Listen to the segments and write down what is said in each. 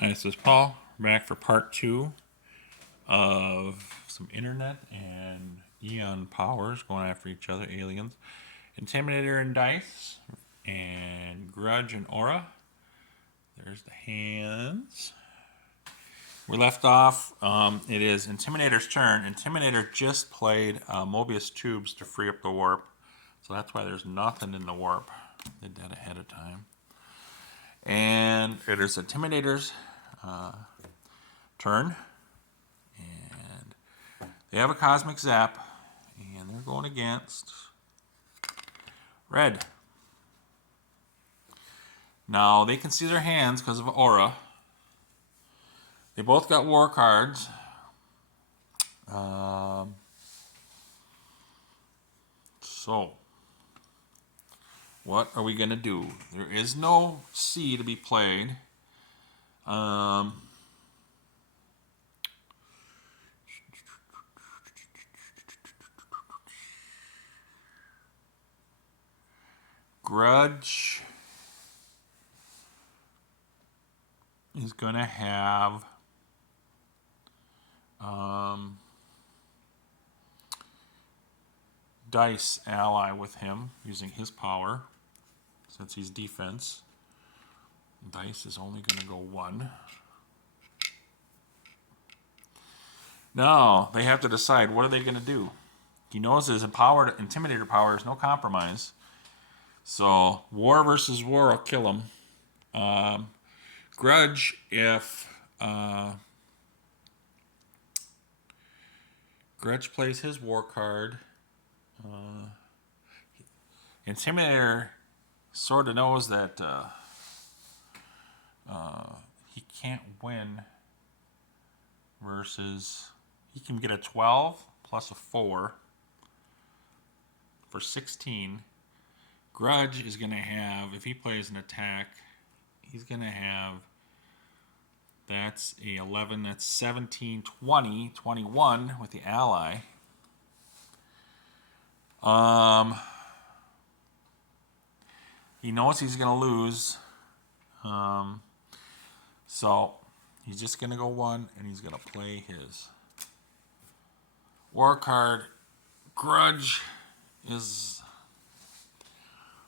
Hi, this is Paul. We're back for part 2 of some internet and Eon powers going after each other, aliens. Intimidator and Dice, and Grudge and Aura. There's the hands. We left off, it is Intimidator's turn. Intimidator just played Mobius tubes to free up the warp. So that's why there's nothing in the warp. Did that ahead of time. And it is Intimidator's turn. And they have a Cosmic Zap. And they're going against Red. Now, they can see their hands because of Aura. They both got war cards. So, what are we going to do? There is no C to be played. Grudge is going to have Dice ally with him using his power since he's defense. Dice is only going to go 1. Now, they have to decide what are they going to do. He knows his Intimidator power is no compromise. So, war versus war will kill him. Grudge, if Grudge plays his war card, Intimidator sort of knows that he can't win versus... He can get a 12 plus a 4 for 16. Grudge is going to have, if he plays an attack, he's going to have, that's a 11, that's 17, 20, 21 with the ally. He knows he's going to lose. So he's just going to go 1 and he's going to play his war card. Grudge is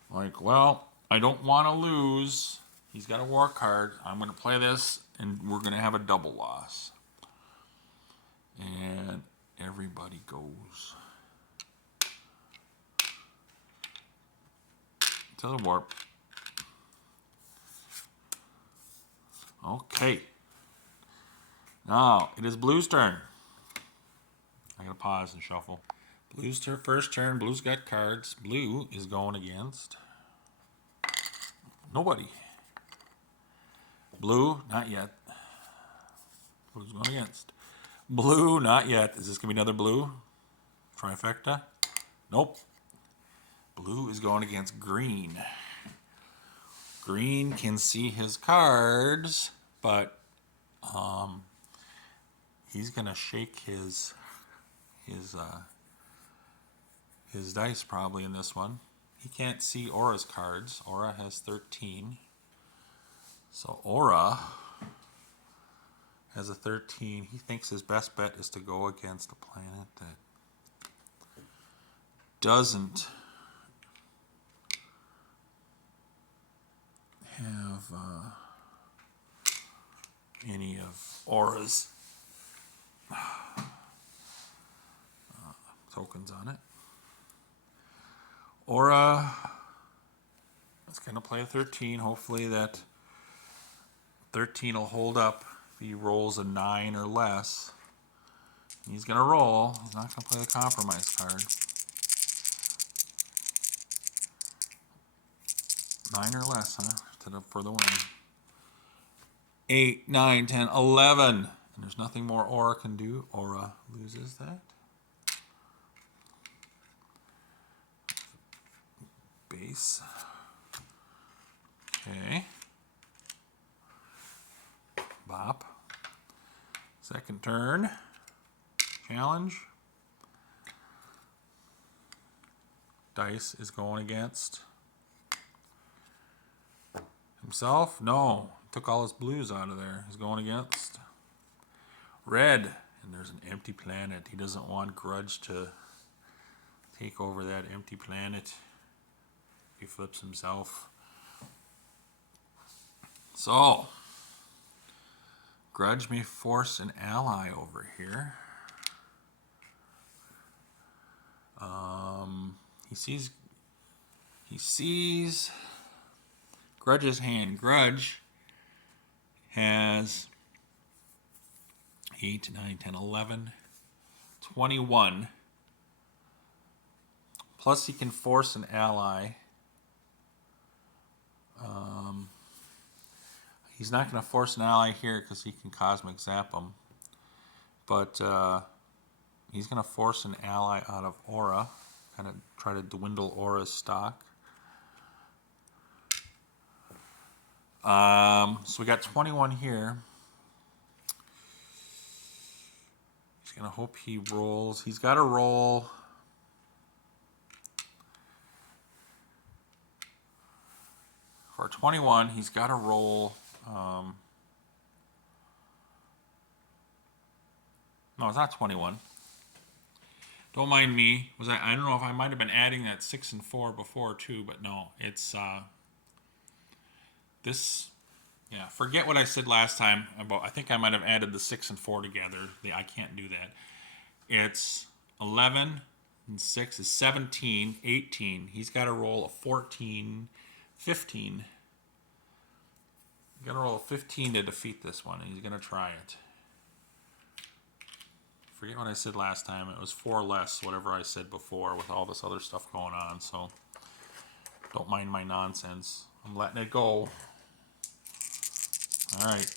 like, well, I don't want to lose. He's got a war card. I'm going to play this, and we're going to have a double loss. And everybody goes to the warp. Okay. Now, it is Blue's turn. I gotta pause and shuffle. Blue's first turn. Blue's got cards. Blue is going against nobody. Blue, not yet. Blue's going against Blue, not yet. Is this gonna be another blue? Trifecta? Nope. Blue is going against green. Green can see his cards, but he's gonna shake his dice probably in this one. He can't see Aura's cards. Aura has 13. So Aura has a 13. He thinks his best bet is to go against a planet that doesn't have any of Aura's tokens on it. Aura is going to play a 13. Hopefully that 13 will hold up if he rolls a 9 or less. He's going to roll. He's not going to play the compromise card. 9 or less, huh? For the win. 8, 9, 10, 11. And there's nothing more Aura can do. Aura loses that. Base. Okay. Bop. Second turn. Challenge. Dice is going against himself. No. Took all his blues out of there. He's going against red. And there's an empty planet. He doesn't want Grudge to take over that empty planet. He flips himself. So, Grudge may force an ally over here. He sees Grudge's hand. Grudge has 8, 9, 10, 11, 21. Plus he can force an ally. He's not going to force an ally here because he can Cosmic Zap him. But he's going to force an ally out of Aura. Kind of try to dwindle Aura's stock. So we got 21 here. He's going to hope he rolls. He's got to roll. For 21, he's got to roll. No, it's not 21. Don't mind me. I don't know if I might have been adding that 6 and 4 before too, but no, it's this. Yeah, forget what I said last time about. I think I might have added the 6 and 4 together. I can't do that. It's 11 and 6 is 17, 18. He's got to roll a 14, 15. He's got to roll a 15 to defeat this one, and he's going to try it. Forget what I said last time. It was 4 less, whatever I said before, with all this other stuff going on. So don't mind my nonsense. I'm letting it go. All right.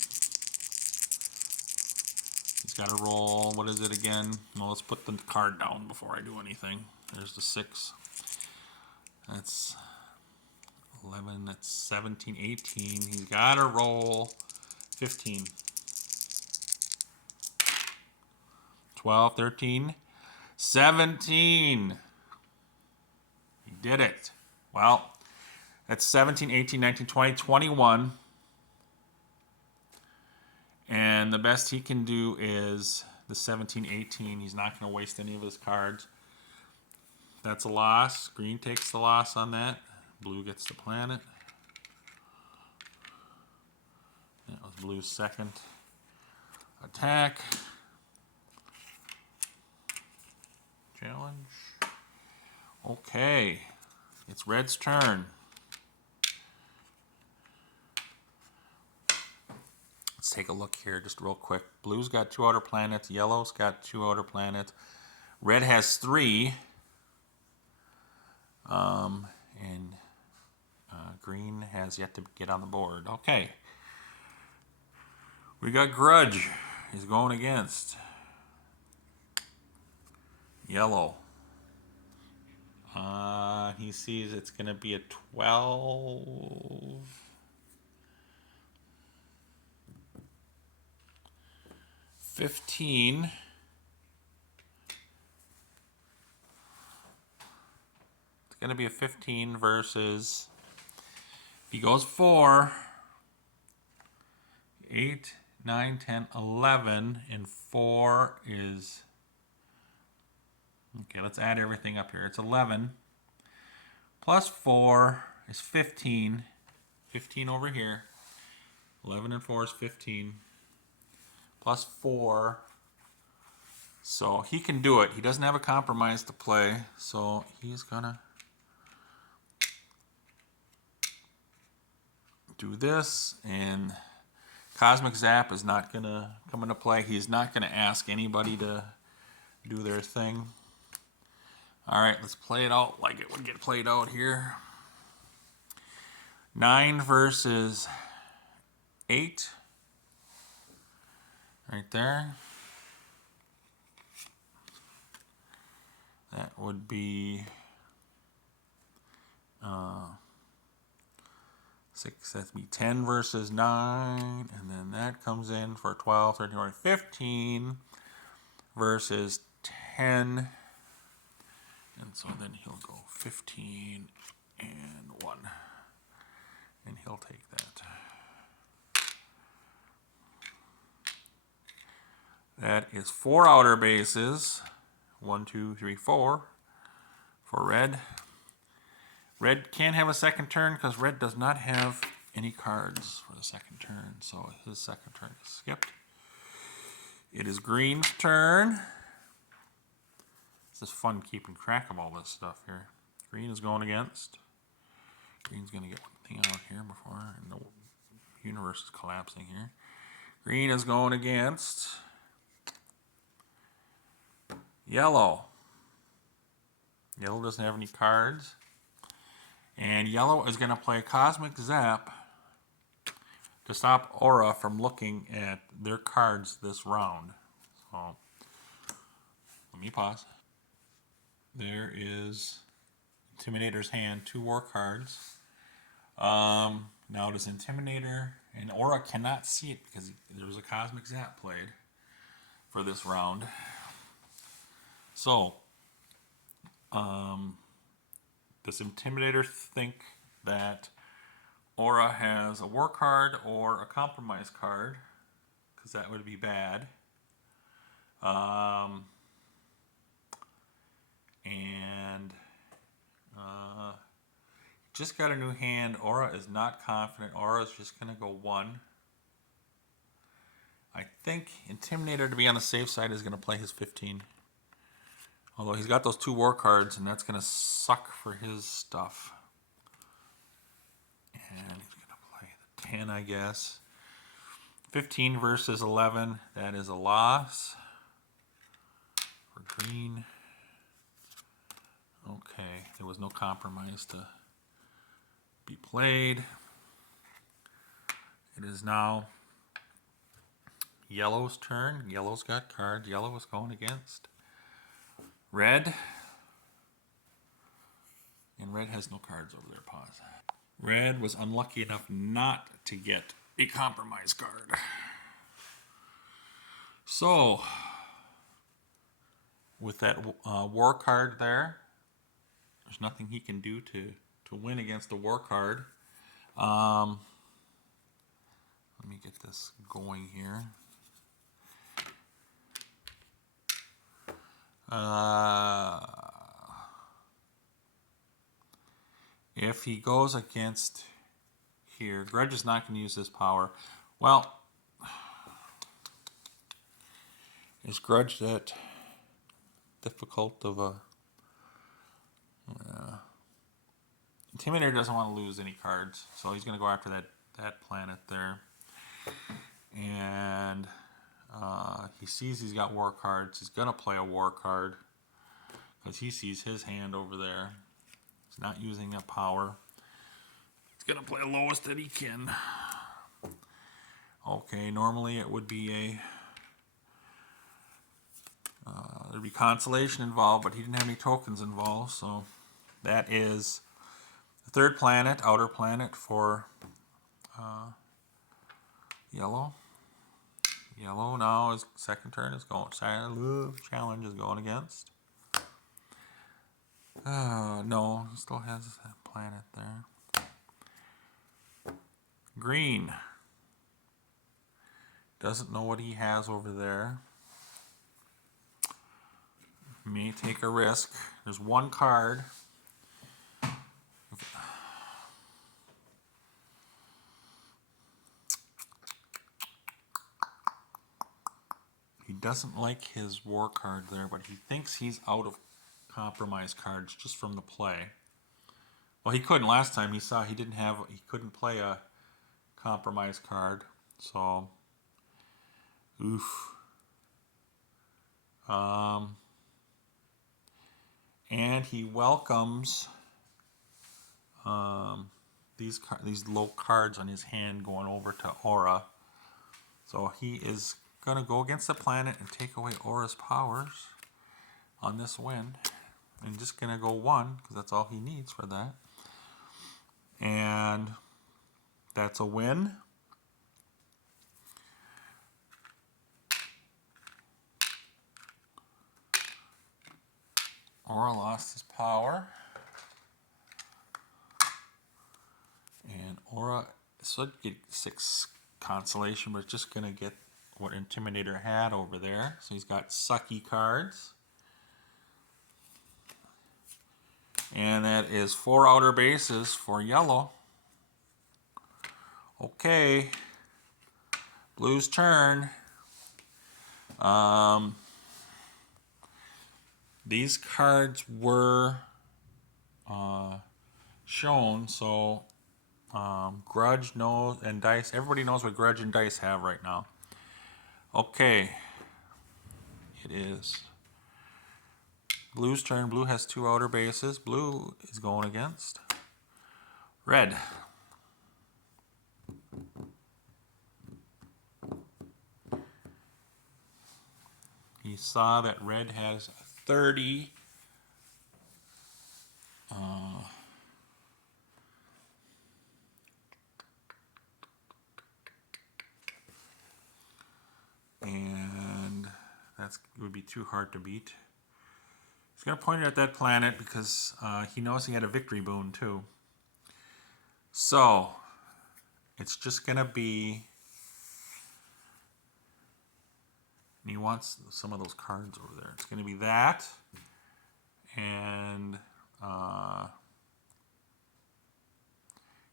He's got to roll. What is it again? Well, let's put the card down before I do anything. There's the 6. That's 11. That's 17, 18. He's got to roll 15. 12, 13, 17. He did it. Well, that's 17, 18, 19, 20, 21. And the best he can do is the 17, 18. He's not going to waste any of his cards. That's a loss. Green takes the loss on that. Blue gets the planet. That was blue's second attack. Challenge. Okay. It's red's turn. Let's take a look here just real quick. Blue's got 2 outer planets. Yellow's got 2 outer planets. Red has 3. And green has yet to get on the board. Okay. We got Grudge. He's going against yellow. He sees it's going to be a 12. 15. It's going to be a 15 versus, if he goes 4, 8, 9, 10, 11, and 4 is, okay, let's add everything up here. It's 11 plus 4 is 15. 15 over here. 11 and 4 is 15. Plus 4. So he can do it. He doesn't have a compromise to play. So he's going to do this. And Cosmic Zap is not going to come into play. He's not going to ask anybody to do their thing. All right, let's play it out like it would get played out here. 9 versus 8. Right there. That would be 6. That'd be 10 versus 9. And then that comes in for 12, 13, 14, 15 versus 10. And so then he'll go 15 and 1. And he'll take that. That is 4 outer bases. 1, 2, 3, 4 for red. Red can't have a second turn because red does not have any cards for the second turn. So his second turn is skipped. It is green's turn. It's just fun keeping track of all this stuff here. Green is going against. Green's going to get one thing out here before the universe is collapsing here. Green is going against yellow. Yellow doesn't have any cards. And yellow is going to play Cosmic Zap to stop Aura from looking at their cards this round. So, let me pause. There is Intimidator's hand, 2 war cards. Now does Intimidator, and Aura cannot see it because there was a Cosmic Zap played for this round. So, does Intimidator think that Aura has a war card or a compromise card? Because that would be bad. Just got a new hand. Aura is not confident. Aura is just going to go 1. I think Intimidator, to be on the safe side, is going to play his 15. Although he's got those 2 war cards, and that's going to suck for his stuff. And he's going to play the 10, I guess. 15 versus 11. That is a loss for green. Okay, there was no compromise to be played. It is now yellow's turn. Yellow's got cards. Yellow is going against red. And red has no cards over their paws. Red was unlucky enough not to get a compromise card. So, with that war card there, there's nothing he can do to win against the war card. Let me get this going here. If he goes against here, Grudge is not going to use this power. Well, is Grudge that difficult of a... Intimidator doesn't want to lose any cards, so he's going to go after that planet there. And he sees he's got war cards. He's going to play a war card because he sees his hand over there. He's not using that power. He's going to play the lowest that he can. Okay, normally it would be there'd be consolation involved, but he didn't have any tokens involved, so that is the 3rd planet, outer planet for yellow. Yellow now, his second turn is going. Challenge is going against. No, he still has that planet there. Green doesn't know what he has over there. May take a risk. There's 1 card. He doesn't like his war card there, but he thinks he's out of compromise cards just from the play. Well, he couldn't last time. He saw he couldn't play a compromise card. So, oof. And he welcomes these low cards on his hand going over to Aura. So he is going to go against the planet and take away Aura's powers on this win. And just going to go 1 because that's all he needs for that. And that's a win. Aura lost his power. And Aura should get 6 consolation, but it's just going to get what Intimidator had over there. So he's got sucky cards. And that is 4 outer bases for yellow. Okay. Blue's turn. These cards were shown, so Grudge knows, and Dice, everybody knows what Grudge and Dice have right now. Okay. It is Blue's turn. Blue has 2 outer bases. Blue is going against Red. He saw that Red has 30. And that would be too hard to beat. He's going to point it at that planet because he knows he had a victory boon too. So it's just going to be, and he wants some of those cards over there. It's going to be that, and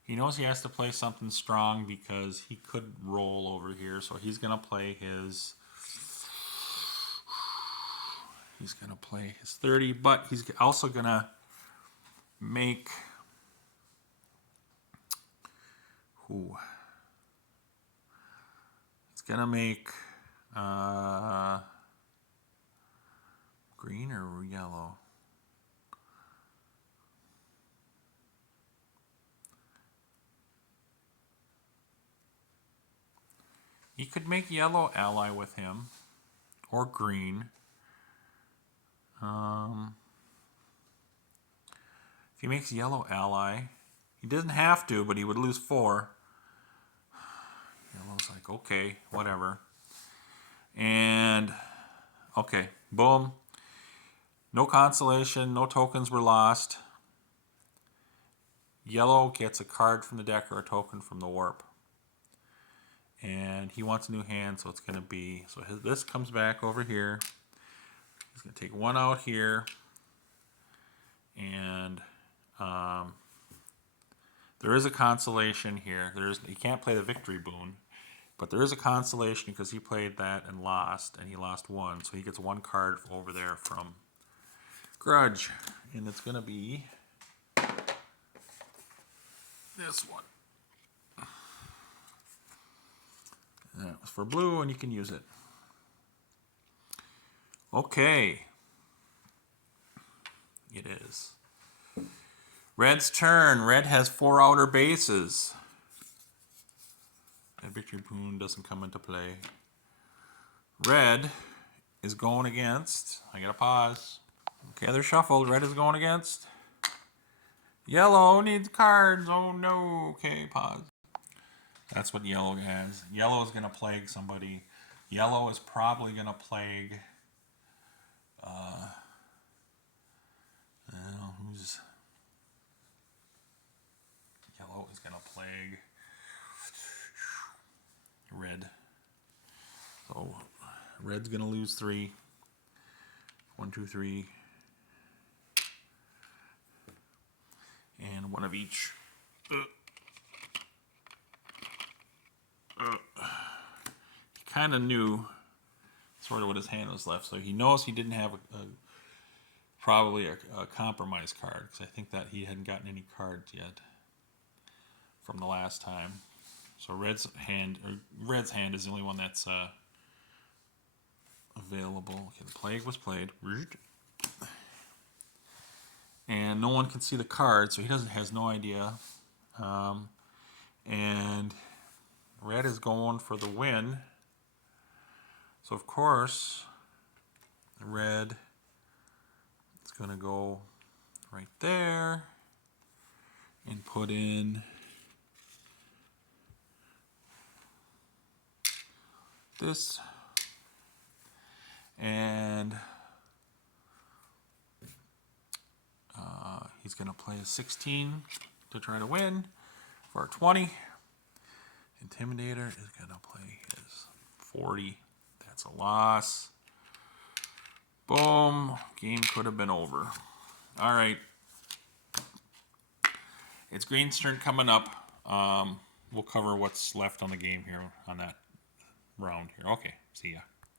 he knows he has to play something strong because he could roll over here. So he's going to play his 30, but he's also going to make He's going to make green or yellow. He could make yellow ally with him, or green. If he makes yellow ally, he doesn't have to, but he would lose 4. Yellow's like, okay, whatever. And, okay, boom. No consolation, no tokens were lost. Yellow gets a card from the deck or a token from the warp. And he wants a new hand, so it's going to be, so this comes back over here. He's going to take 1 out here. And there is a consolation here. He can't play the victory boon, but there is a consolation because he played that and he lost 1. So he gets 1 card over there from Grudge. And it's going to be this one. That was for blue, and you can use it. Okay. It is Red's turn. Red has 4 outer bases. That victory boon doesn't come into play. Red is going against, I gotta pause. Okay, they're shuffled. Red is going against yellow. Needs cards. Oh no. Okay, pause. That's what yellow has. Yellow is gonna plague somebody. Yellow is probably gonna plague who's yellow is gonna plague red. So red's gonna lose 3. 1, 2, 3. And 1 of each. He kind of knew sort of what his hand was left, so he knows he didn't have probably a compromise card, because I think that he hadn't gotten any cards yet from the last time. So Red's hand is the only one that's available. Okay, the plague was played, and no one can see the card, so he has no idea. And Red is going for the win. So of course, Red is going to go right there and put in this, and he's going to play a 16 to try to win for a 20. Intimidator is going to play his 40. That's a loss. Boom. Game could have been over. All right. It's green's turn coming up. We'll cover what's left on the game here on that round here. Okay. See ya.